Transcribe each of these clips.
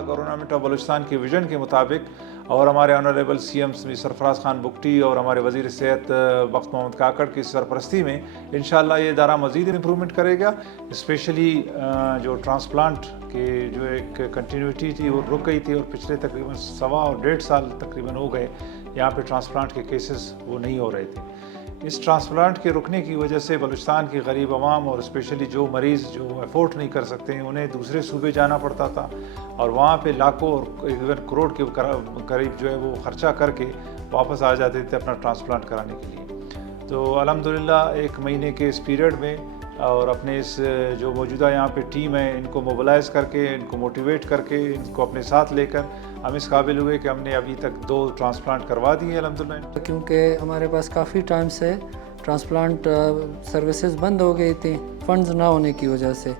इंशाल्लाह government of Balochistan के vision के मुताबिक और हमारे ऑनरेबल CM सरफराज खान बुगटी और हमारे वज़ीर सेहत बख्त मोहम्मद काकड़ की सरपरस्ती में इंशाल्लाह ये इदारा मज़ीद इम्प्रूवमेंट करेगा। स्पेशली जो ट्रांसप्लांट के जो एक कंटिन्यूटी थी वो रुक गई थी और पिछले तकरीबन 1.25 और 1.5 साल तकरीबन हो गए यहाँ पे ट्रांसप्लांट के केसेस वो नहीं हो रहे थे। इस ट्रांसप्लांट के रुकने की वजह से बलूचिस्तान की गरीब आवाम और स्पेशली जो मरीज़ जो अफोर्ड नहीं कर सकते हैं उन्हें दूसरे सूबे जाना पड़ता था और वहाँ पे लाखों और इवन करोड़ के करीब जो है वो ख़र्चा करके वापस आ जाते थे अपना ट्रांसप्लांट कराने के लिए। तो अल्हम्दुलिल्लाह 1 महीने के इस पीरियड में और अपने इस जो मौजूदा यहाँ पे टीम है इनको मोबिलाइज़ करके इनको मोटिवेट करके इनको अपने साथ लेकर हम इस काबिल हुए कि हमने अभी तक 2 ट्रांसप्लांट करवा दिए अल्हम्दुलिल्लाह। क्योंकि हमारे पास काफ़ी टाइम से ट्रांसप्लांट सर्विसेज बंद हो गई थी फंड्स ना होने की वजह से।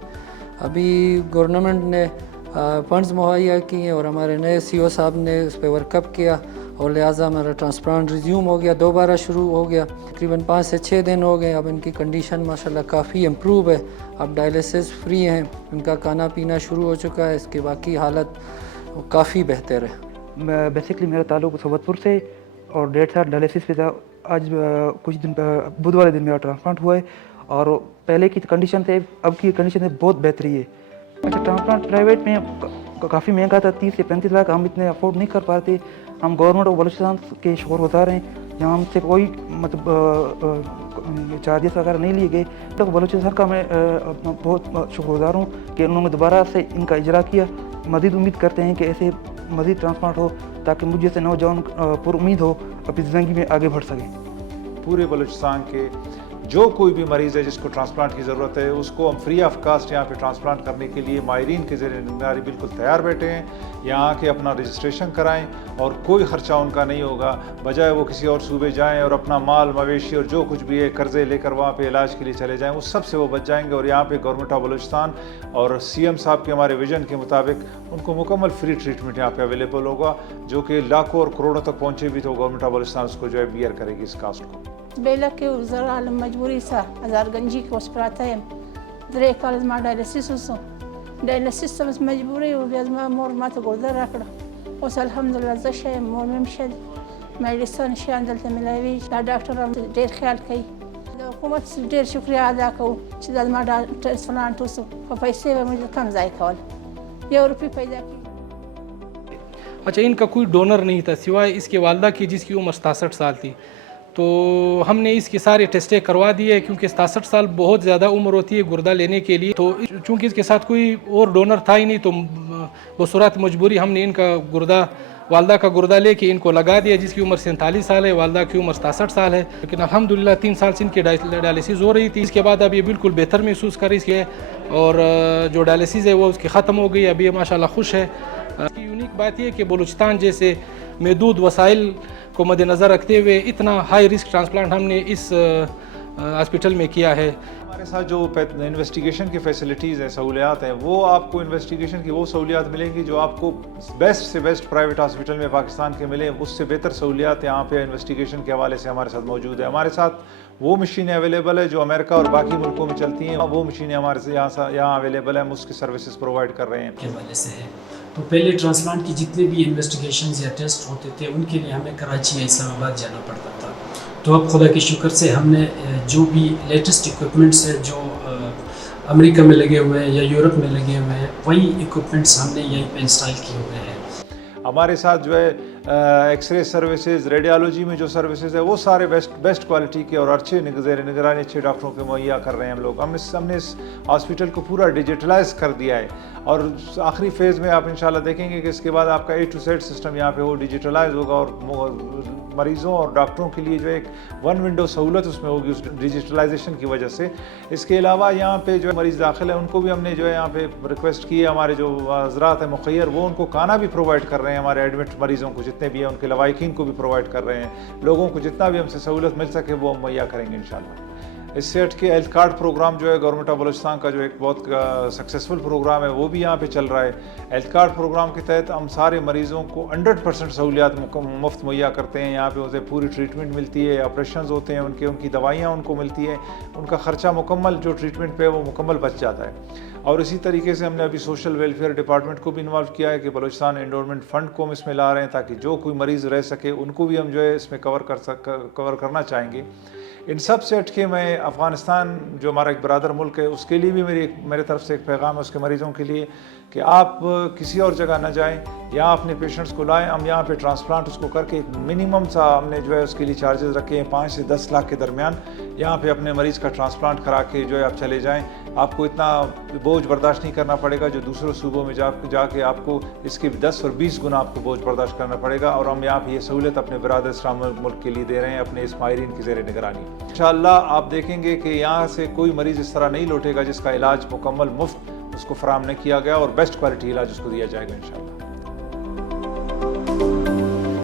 अभी गवर्नमेंट ने फंड्स मुहैया किए और हमारे नए CEO साहब ने उस पर वर्कअप किया और लिहाजा हमारा ट्रांसप्लांट रिज्यूम हो गया, दोबारा शुरू हो गया। तकरीबन 5 से 6 दिन हो गए। अब इनकी कंडीशन माशाल्लाह काफ़ी इम्प्रूव है, अब डायलिसिस फ्री हैं, इनका खाना पीना शुरू हो चुका है, इसकी बाकी हालत काफ़ी बेहतर है। बेसिकली मेरा ताल्लुक सोबतपुर से और 1.5 साल डायलिसिस पे था। आज कुछ दिन बुधवार दिन मेरा ट्रांसप्लांट हुआ है और पहले की कंडीशन से अब की कंडीशन से बहुत बेहतरी है। अच्छा, ट्रांसप्लांट प्राइवेट में काफ़ी महंगा था, 30 से 35 लाख हम इतने अफोर्ड नहीं कर पाते। हम गवर्नमेंट ऑफ बलूचिस्तान के शुक्रगुज़ार हैं, जहाँ हमसे कोई मतलब चार्जेस वगैरह नहीं लिए गए। तो बलूचिस्तान का मैं बहुत शुक्रगुज़ार हूँ कि उन्होंने दोबारा से इनका इजरा किया। मज़ीद उम्मीद करते हैं कि ऐसे मज़ीद ट्रांसप्लांट हो ताकि मुझ जैसे नौजवान पुरुम्मीद हो अपनी ज़िंदगी में आगे बढ़ सकें। पूरे बलूचिस्तान के जो कोई भी मरीज़ है जिसको ट्रांसप्लांट की ज़रूरत है उसको हम फ्री ऑफ कास्ट यहाँ पे ट्रांसप्लांट करने के लिए माहिरीन के ज़रिए जिम्मेदारी बिल्कुल तैयार बैठे हैं। यहाँ आके अपना रजिस्ट्रेशन कराएं और कोई ख़र्चा उनका नहीं होगा, बजाय वो किसी और सूबे जाएं और अपना माल मवेशी और जो कुछ भी है कर्ज़े लेकर वहाँ पे इलाज के लिए चले जाएं, उस सब से वो बच जाएंगे। और यहाँ पे गवर्नमेंट ऑफ बलूचिस्तान और CM साहब के हमारे विज़न के मुताबिक उनको मुकम्मल फ्री ट्रीटमेंट यहाँ पे अवेलेबल होगा, जो कि लाखों और करोड़ों तक पहुँचे भी तो गवर्नमेंट ऑफ बलूचिस्तान उसको जो है बियर करेगी इस कास्ट को। बेला के ज़रा मजबूरी सा हज़ारगंजी के वस्पराता है 3 कॉलेज में डायलिसिस उसो डायलिसिस समझ मजबूरी हो गया। मैं मोर मात गोदर रखड़ा उस अल्हम्दुलिल्लाह जशे मोर में शद मेडिसिन शान दलते मिलावी डॉक्टर हम देर ख्याल कई हुकूमत से देर शुक्रिया अदा करूं चिदल मा ट्रांसप्लांट उसो पैसे में मुझे कम जाए कॉल ये रुपये पैदा की। अच्छा, इनका कोई डोनर नहीं था सिवाय इसके वालदा की जिसकी उम्र 67 साल थी। तो हमने इसके सारे टेस्टें करवा दिए क्योंकि 67 साल बहुत ज़्यादा उम्र होती है गुर्दा लेने के लिए। तो चूँकि इसके साथ कोई और डोनर था ही नहीं तो बसूरत मजबूरी हमने इनका गुर्दा वालदा का गुर्दा लेके इनको लगा दिया, जिसकी उम्र 47 साल है, वालदा की उम्र 67 साल है। लेकिन अल्हम्दुलिल्लाह 3 साल से इनकी डायलिसिस हो रही थी। इसके बाद अब ये बिल्कुल बेहतर महसूस कर रही है और जो डायलिसिस है वो उसकी ख़त्म हो गई, अभी ये माशाल्लाह खुश है। इसकी यूनिक बात यह कि बलूचिस्तान जैसे महदूद वसाइल को मद्देनज़र रखते हुए इतना हाई रिस्क ट्रांसप्लांट हमने इस हॉस्पिटल में किया है। हमारे साथ जो इन्वेस्टिगेशन की फैसिलिटीज़ हैं, सहूलियात हैं, वो आपको इन्वेस्टिगेशन की वो सहूलियात मिलेंगी जो आपको बेस्ट से बेस्ट प्राइवेट हॉस्पिटल में पाकिस्तान के मिले। उससे बेहतर सहूलियात यहाँ पे इन्वेस्टिगेशन के हवाले से हमारे साथ मौजूद है। हमारे साथ वो मशीनें अवेलेबल है जो अमेरिका और बाकी मुल्कों में चलती हैं, वो मशीनें हमारे से यहाँ अवेलेबल है, हम उसकी सर्विसेज प्रोवाइड कर रहे हैं। के हवाले से है तो पहले ट्रांसप्लांट की जितने भी इन्वेस्टिगेशंस या टेस्ट होते थे उनके लिए हमें कराची या इस्लामाबाद जाना पड़ता था। तो अब खुदा के शुक्र से हमने जो भी लेटेस्ट इक्विपमेंट्स है जो अमेरिका में लगे हुए हैं या यूरोप में लगे हुए हैं वही इक्विपमेंट्स हमने यहीं पे इंस्टॉल किए हुए हैं। हमारे साथ जो है एक्सरे सर्विसेज, रेडियोलॉजी में जो सर्विसेज है वो सारे बेस्ट क्वालिटी के और अच्छे निगरानी अच्छे डॉक्टरों के मुहैया कर रहे हैं हम लोग। हमने इस हॉस्पिटल को पूरा डिजिटलाइज कर दिया है और आखिरी फेज़ में आप इंशाल्लाह देखेंगे कि इसके बाद आपका A to Z सिस्टम यहाँ पे वो डिजिटलाइज होगा और मरीज़ों और डॉक्टरों के लिए जो एक 1 विंडो सहूलत उसमें होगी उस डिजिटलाइजेशन की वजह से। इसके अलावा यहाँ पे जो मरीज़ दाखिल है उनको भी हमने जो है यहाँ पे रिक्वेस्ट की है, हमारे जो हज़रात है मुखैर वो उनको खाना भी प्रोवाइड कर रहे हैं। हमारे एडमिट मरीज़ों को जितने भी हैं उनके लवाहिकीन को भी प्रोवाइड कर रहे हैं। लोगों को जितना भी हमसे सहूलत मिल सके वो हम मुहैया करेंगे इंशाल्लाह। اس سے ہٹ کے ہیلتھ کارڈ پروگرام جو ہے گورنمنٹ آف بلوچستان کا جو ایک بہت سکسیزفل پروگرام ہے وہ بھی یہاں پہ چل رہا ہے. ہیلتھ کارڈ پروگرام کے تحت ہم سارے مریضوں کو 100% سہولیات مفت مہیا کرتے ہیں. یہاں پہ اسے پوری ٹریٹمنٹ ملتی ہے, آپریشنز ہوتے ہیں ان کی دوائیاں ان کو ملتی ہیں, ان کا خرچہ مکمل جو ٹریٹمنٹ پہ وہ مکمل بچ جاتا ہے. اور اسی طریقے سے ہم نے ابھی سوشل ویلفیئر ڈپارٹمنٹ کو بھی انوالو کیا ہے کہ بلوچستان انڈورمنٹ فنڈ کو ہم اس میں لا رہے ہیں تاکہ جو کوئی مریض رہ سکے ان کو بھی ہم جو ہے اس میں کور کرنا چاہیں گے. ان سب سے ہٹ کے میں افغانستان جو ہمارا ایک برادر ملک ہے اس کے لیے بھی میرے طرف سے ایک پیغام ہے اس کے مریضوں کے لیے کہ آپ کسی اور جگہ نہ جائیں, یہاں اپنے پیشنٹس کو لائیں. ہم یہاں پہ ٹرانسپلانٹ اس کو کر کے ایک منیمم سا ہم نے جو ہے اس کے لیے چارجز رکھے ہیں 5 سے 10 لاکھ کے درمیان. یہاں پہ اپنے مریض کا ٹرانسپلانٹ کرا کے جو ہے آپ چلے جائیں. آپ کو اتنا بوجھ برداشت نہیں کرنا پڑے گا جو دوسرے صوبوں میں جا کے آپ کو اس کے 10 اور 20 گنا آپ کو بوجھ برداشت کرنا پڑے گا. اور ہم یہاں پہ یہ سہولت اپنے برادر اسلام ملک کے لیے دے رہے ہیں اپنے اس ماہرین کی زیر نگرانی. انشاءاللہ آپ دیکھیں گے کہ یہاں سے کوئی مریض اس طرح نہیں لوٹے گا جس کا علاج مکمل مفت اس کو فراہم نہیں کیا گیا اور بیسٹ کوالٹی علاج اس کو دیا جائے گا انشاءاللہ.